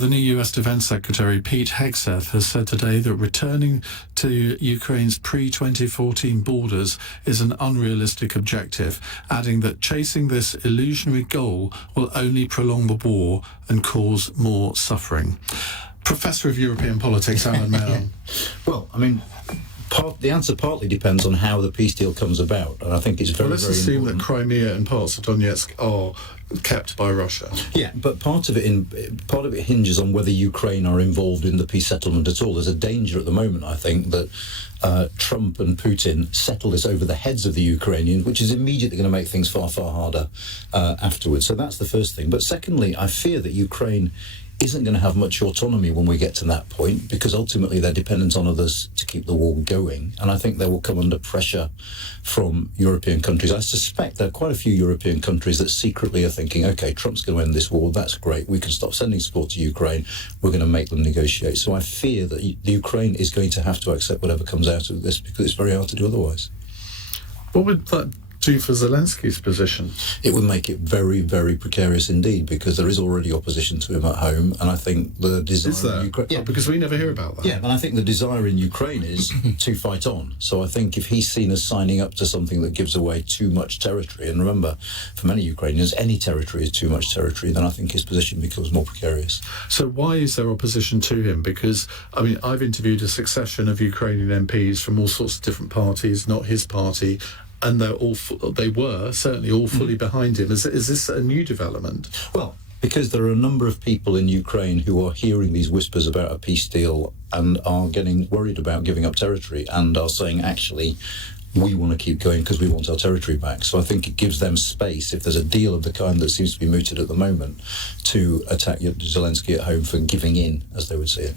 the new US Defense Secretary Pete Hegseth has said today that returning to Ukraine's pre-2014 borders is an unrealistic objective, adding that chasing this illusionary goal will only prolong the war and cause more suffering. Professor of European Politics, Anand Menon. Well, I mean, the answer partly depends on how the peace deal comes about, and I think it's very, let's very assume important. that Crimea and parts of Donetsk are kept by Russia. Yeah, but part of it hinges on whether Ukraine are involved in the peace settlement at all. There's a danger at the moment, I think, that Trump and Putin settle this over the heads of the Ukrainians, which is immediately going to make things far, far harder afterwards. So that's the first thing. But secondly, I fear that Ukraine isn't going to have much autonomy when we get to that point, because ultimately they're dependent on others to keep the war going, and I think they will come under pressure from European countries. I suspect there are quite a few European countries that secretly are thinking, okay, Trump's going to end this war, that's great, we can stop sending support to Ukraine, we're going to make them negotiate. So I fear that the Ukraine is going to have to accept whatever comes out of this, because it's very hard to do otherwise. What would that do for Zelensky's position? It would make it very, very precarious indeed, because there is already opposition to him at home, and I think the desire in Ukraine... Yeah, because we never hear about that. Yeah, and I think the desire in Ukraine is to fight on. So I think if he's seen as signing up to something that gives away too much territory, and remember, for many Ukrainians, any territory is too much territory, then I think his position becomes more precarious. So why is there opposition to him? Because, I mean, I've interviewed a succession of Ukrainian MPs from all sorts of different parties, not his party, and they were certainly all fully behind him. Is this a new development? Well, because there are a number of people in Ukraine who are hearing these whispers about a peace deal and are getting worried about giving up territory and are saying, actually, we want to keep going because we want our territory back. So I think it gives them space, if there's a deal of the kind that seems to be mooted at the moment, to attack Zelensky at home for giving in, as they would see it.